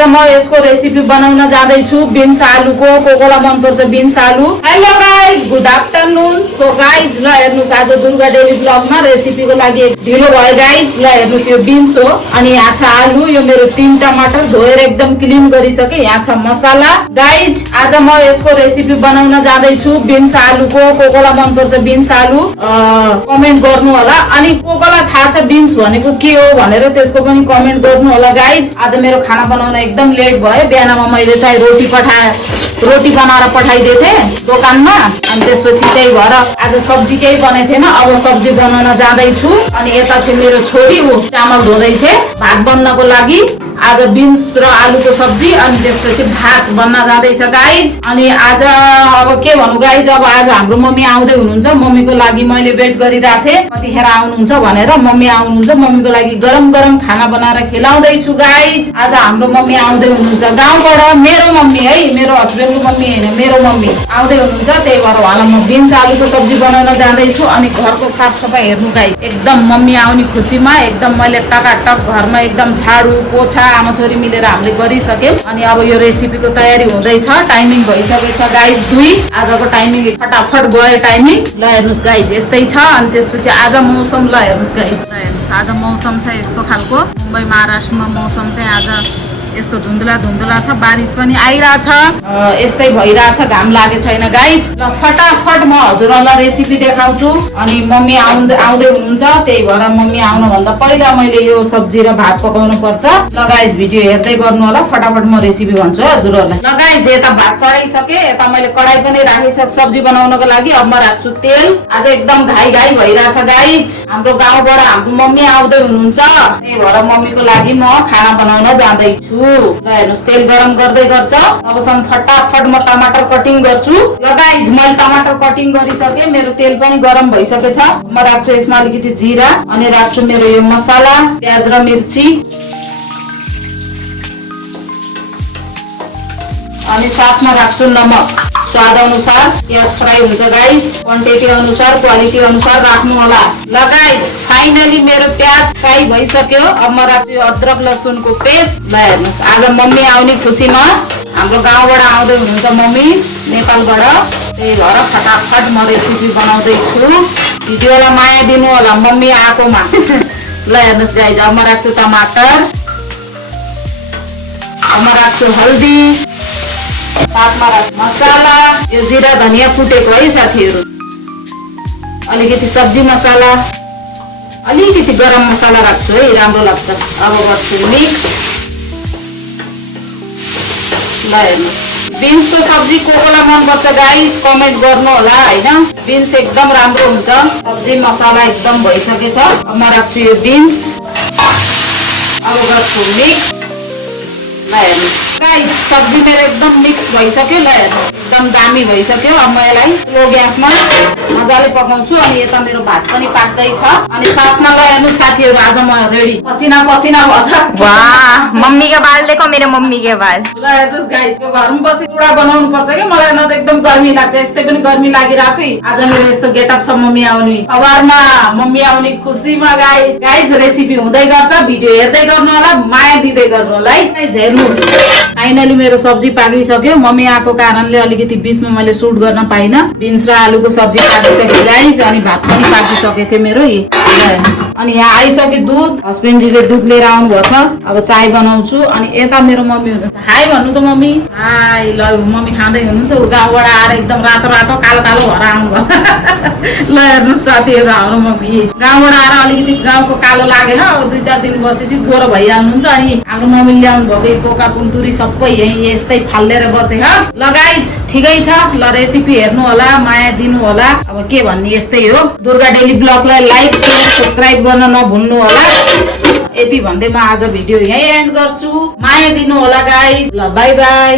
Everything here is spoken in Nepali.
आज म यसको रेसिपी बनाउन जाँदैछु बिन्स आलुको। कोकोला मन पर्छ बिन्स आलु। Hello guys, good afternoon. So guys ल हेर्नुस्, आज दुर्गा डेली ब्लगमा रेसिपीको लागि ढिलो भयो गाइज। ल हेर्नुस्, यो बिन्स हो अनि यहाँ छ आलु। यो मेरो 3 टमाटर धोएर एकदम क्लिन गरिसके। यहाँ छ मसाला गाइज। आज म यसको रेसिपी बनाउन जाँदैछु बिन्स आलुको। कोकोला मन पर्छ बिन्स आलु, कमेन्ट गर्नु होला। अनि कोकोला थाहा छ बिन्स भनेको के हो भनेर, त्यसको पनि कमेन्ट गर्नु होला गाइज। आज मेरो खाना बनाउन एकदम लेट भयो। बिहानमा मैले चाहिँ रोटी बनाएर पठाइदिएको थिएँ दोकानमा, अनि त्यसपछि त्यही भएर आज सब्जी केही बनाएको थिएन। अब सब्जी बनाउन जाँदैछु। अनि यता चाहिँ मेरो छोरी हो चामल धोँदैछ भात बन्नको लागि। आज बिन्स र आलुको सब्जी, अनि त्यसपछि भात बन्न जाँदैछ गाइज। अनि आज अब के भन्नु गाइज, अब आज हाम्रो मम्मी आउँदै हुनुहुन्छ। मम्मीको लागि मैले वेट गरिरहेको थिएँ कतिखेर आउनुहुन्छ भनेर। मम्मी आउनुहुन्छ, मम्मीको लागि गरम गरम खाना बनाएर खिलाउँदैछु गाइज। आज हाम्रो मम्मी आउँदै हुनुहुन्छ गाउँबाट। मेरो मम्मी है, मेरो हस्बेन्डको मम्मी होइन, मेरो मम्मी आउँदै हुनुहुन्छ। त्यही भएर उहाँलाई म बिन्स आलुको सब्जी बनाउन जाँदैछु। अनि घरको साफसफाइ हेर्नु गाइज, एकदम मम्मी आउने खुसीमा एकदम मैले टकाटक घरमा एकदम झाडु पोछा आमा छोरी मिलेर हामीले गरिसक्यौँ। अनि अब यो रेसिपीको तयारी हुँदैछ। टाइमिङ भइसकेछ गाइज 2। आजको टाइमिङ फटाफट गयो टाइमिङ। ल हेर्नुहोस् गाइज, यस्तै छ। अनि त्यसपछि आज मौसम ल हेर्नुहोस् गाइज, ल हेर्नुहोस् आज मौसम छ यस्तो खालको। मुम्बई महाराष्ट्रमा मौसम चाहिँ आज यस्तो धुन्दुला धुन्दुला छ, बारिस पनि आइरहेछ, यस्तै भइरहेछ, घाम लागेको छैन गाइज। ल फटाफट म हजुरहरूलाई रेसिपी देखाउँछु। अनि मम्मी आउँदै हुनुहुन्छ, त्यही भएर मम्मी आउनुभन्दा पहिला मैले यो सब्जी र भात पकाउनु पर्छ। ल गाइज, भिडियो हेर्दै गर्नु होला। फटाफट म रेसिपी भन्छु हजुरहरूलाई। ल गाइज, यता भात चढाइसके, यता मैले कडाई पनि राखिसके सब्जी बनाउनको लागि। अब म राख्छु तेल। आज एकदम घाइ भइरहेछ गाइज। हाम्रो गाउँबाट हाम्रो मम्मी आउँदै हुनुहुन्छ, त्यही भएर मम्मीको लागि म खाना बनाउन जाँदैछु। ल हेर्नुहोस्, तेल गरम गर्दै गर्छ। तबसम्म फटाफट म टमाटर कटिङ गर्छु। ल गाइज, मैले टमाटर कटिङ गरिसके, मेरो तेल पनि गरम भइसकेछ। म राख्छु यसमा अलिकति जिरा, अनि राख्छु मेरो यो मसाला, प्याज र मिर्ची, अनि साथमा राख्छु नमक स्वाद अनुसार। प्याज फ्राई हुन्छ गाइज, क्वान्टिटी अनुसार क्वालिटी अनुसार राख्नु होला। ल गाइज, फाइनली मेरो प्याज फ्राई भइसक्यो। अब म राख्छु यो अदरक लसुनको पेस्ट। ल हेर्नुहोस्, आज मम्मी आउने खुसीमा हाम्रो गाउँबाट आउँदै हुनुहुन्छ मम्मी नेपालबाट। त्यही भएर फटाफट म रेसिपी बनाउँदैछु। भिडियोलाई माया दिनु होला मम्मी आएकोमा। ल हेर्नुहोस् गाइज, अब म राख्छु टमाटर, अब म राख्छु हल्दी, साथमा राख्छु मसाला, यो जिरा धनियाँ फुटेको है साथीहरू, अलिकति सब्जी मसाला, अलिकति गरम मसाला राख्छु है, राम्रो लाग्छ। अब गर्छु मिक्स। ल हेर्नुहोस्, बिन्सको सब्जी कोकोलाई मनपर्छ गाइस, कमेन्ट गर्नु होला होइन। बिन्स एकदम राम्रो हुन्छ। सब्जी मसाला एकदम भइसकेछ। अब म राख्छु यो बिन्स, अब गर्छु मिक्स। ल हेर्नुहोस् गाइस, सब्जी मेरो एकदम मिक्स भइसक्यो। ल हेर्नुहोस्, एकदम दामी भइसक्यो। अब म यसलाई स्लो ग्यासमा मजाले पकाउँछु। अनि यता मेरो भात पनि पाक्दैछ। अनि साथमा ल हेर्नुहोस् साथीहरू, आज म रेडी, पसिना पसिना भन्छ। वाह, मम्मी के बाल देखो, मेरे मम्मी के बाल। ल हेर्नुहोस् गाइस, यो घरमा बसी चुडा बनाउनु पर्छ कि मलाई, न त एकदम गर्मी लाग्छ, यस्तै पनि गर्मी लागिरहेको छ। आज मेरो यस्तो गेटअप छ मम्मी आउने खबरमा, मम्मी आउने खुसीमा गाइस रेसिपी हुँदै गर्छ। भिडियो हेर्दै गर्नु होला, माया दिँदै गर्नु होला है गाइस। हेर्नुहोस्, फाइनली मेरो सब्जी पाकिसक्यो। मम्मी आएको कारणले अलिकति बीचमा मैले सुट गर्न पाइनँ। बिन्स र आलुको सब्जी पाकिसक्यो गाइस, अनि भात पनि पाकिसकेको थियो मेरो। हेर्नुहोस्, अनि यहाँ आइसक्यो दुध, हस्बेन्डले दुध लिएर आउनु भएको छ। अब चाय बनाउँछु। अनि यता मेरो मम्मी हुनुहुन्छ, हाई भन्नु त मम्मी। हाई। ल मम्मी खाँदै हुनुहुन्छ। ऊ गाउँबाट आएर एकदम रातो रातो कालो कालो भएर आउनुभयो। ल हेर्नुहोस् साथीहरू, हाम्रो मम्मी गाउँबाट आएर अलिकति गाउँको कालो लागेन, अब 2-4 दिन बसेपछि गोरो भइहाल्नुहुन्छ। अनि हाम्रो मम्मी ल्याउनु भएको पोका पुन्तुरी सबै यही यस्तै फालेर बसे। ल गाइज, ठिकै छ। ल रेसिपी हेर्नु होला, माया दिनु होला। अब के भन्ने, यस्तै हो। दुर्गा डेली ब्लगलाई लाइक शेयर सब्सक्राइब गर्न नभुल्नु होला। यति भन्दै म आज भिडियो यही एन्ड गर्छु। माया दिनु होला गाइज। ल बाई बाई।